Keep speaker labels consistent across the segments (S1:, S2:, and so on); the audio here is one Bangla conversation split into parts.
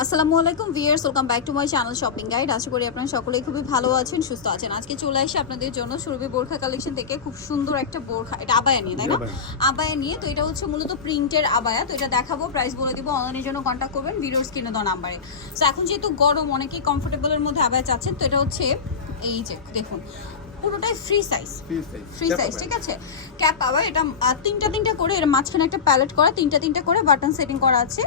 S1: আসসালামু আলাইকুম viewers welcome back to my channel shopping guide. আশা করি আপনারা সকলেই খুবই ভালো আছেন সুস্থ আছেন। আজকে চলে আসি আপনাদের জন্য সুরভি বোরখা কালেকশন থেকে। খুব সুন্দর একটা বোরখা এটা আবায়া নিয়ে তাই না?
S2: আবায়া।
S1: নিয়ে। তো এটা হচ্ছে মূলত প্রিন্টের আবায়া। তো এটা দেখাবো প্রাইস বলে দিব অনলাইনের জন্য কন্ট্যাক্ট করবেন ভিডিওর স্ক্রিনে দেওয়া নাম্বারে। তো এখন যেহেতু গরম অনেকেই কমফোর্টেবলের মধ্যে আবায়া চাচ্ছেন তো এটা হচ্ছে এই যে দেখুন পুরোটাই ফ্রি সাইজ ফ্রি সাইজ ঠিক আছে? ক্যাপ পাওয়ার এটা তিনটা তিনটা করে এর মাঝখানে একটা প্যালেট করা তিনটা তিনটা করে বাটন সেটিং করা আছে।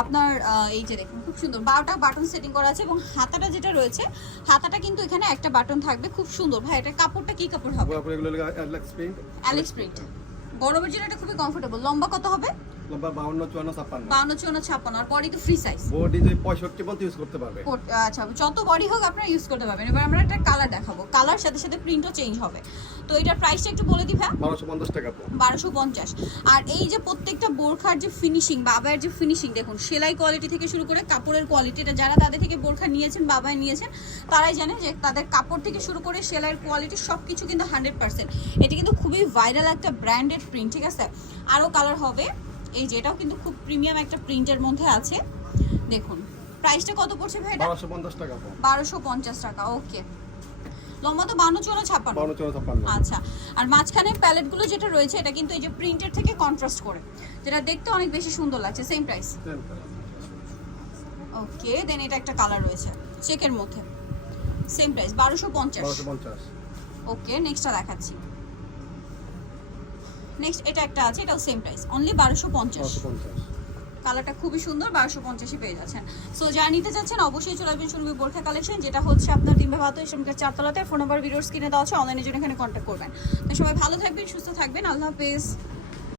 S1: আপনার এই যে দেখুন খুব সুন্দর। বারোটা বাটন সেটিং করা আছে এবং হাতাটা যেটা রয়েছে হাতাটা কিন্তু এখানে একটা বাটন থাকবে। খুব সুন্দর। ভাই এটা কাপড়টা কি কাপড় হবে?
S2: অ্যালেক্স প্রিন্ট
S1: গরমের জন্য এটা খুবই কমফোর্টেবল লম্বা কত হবে?
S2: লম্বা
S1: আর তো ফ্রি সাইজ
S2: বডি যে পঁয়ষট্টি পর্যন্ত ইউজ করতে পারবে।
S1: আচ্ছা যত বডি হোক আপনারা ইউজ করতে পারবেন। এবার আমরা একটা কালার দেখাবো। কালার সাথে সাথে প্রিন্টও চেঞ্জ হবে। তো এটার প্রাইসটা একটু বলে
S2: টাকা পো
S1: বারোশো পঞ্চাশ। আর এই যে প্রত্যেকটা বোরখার যে ফিনিশিং বাবার যে ফিনিশিং দেখুন সেলাই কোয়ালিটি থেকে শুরু করে কাপড়ের কোয়ালিটি এটা যারা তাদের থেকে বোরখা নিয়েছেন বাবায় নিয়েছেন তারাই জানে যে তাদের কাপড় থেকে শুরু করে সেলাইয়ের কোয়ালিটি সব কিছু কিন্তু হান্ড্রেড পার্সেন্ট এটি কিন্তু খুবই ভাইরাল একটা ব্র্যান্ডেড প্রিন্ট ঠিক আছে? আরও কালার হবে। এই যে এটাও কিন্তু খুব প্রিমিয়াম একটা প্রিন্টের মধ্যে আছে। দেখুন প্রাইসটা কত পড়ছে ভাই এটা?
S2: বারোশো পঞ্চাশ টাকা পো
S1: বারোশো পঞ্চাশ টাকা ওকে লম্বা তো বান্ন চুয়ান্ন ছাপ্পান্ন।
S2: বাউন্ন চুয়ান্ন ছাপ্পান্ন।
S1: আচ্ছা আর মাঝখানে প্যালেটগুলো যেটা রয়েছে এটা কিন্তু এই যে প্রিন্টের থেকে কন্ট্রাস্ট করে যেটা দেখতে অনেক বেশি সুন্দর লাগছে সেম প্রাইস ওকে দেন এটা একটা কালার রয়েছে চেকের মধ্যে। সেম প্রাইস বারোশো পঞ্চাশ।
S2: বারোশো পঞ্চাশ।
S1: ওকে নেক্সটটা দেখাচ্ছি। নেক্সট এটা একটা আছে এটাও সেম প্রাইস অনলি বারোশো পঞ্চাশ। কালারটা খুবই সুন্দর বারোশো পঞ্চাশে পেয়ে যাচ্ছেন। সো যা নিতে চাচ্ছেন অবশ্যই চলে আসবেন শুনবি বোরখা কালেকশন যেটা হচ্ছে আপনার ডিম্বে ভাত ইসলামকে চারতলাতে। ফোন নাম্বার ভিডিওর স্ক্রিনে দেওয়া আছে অনলাইনের জন্য এখানে কন্ট্যাক্ট করবেন। সবাই ভালো থাকবেন সুস্থ থাকবেন। আল্লাহ হাফেজ।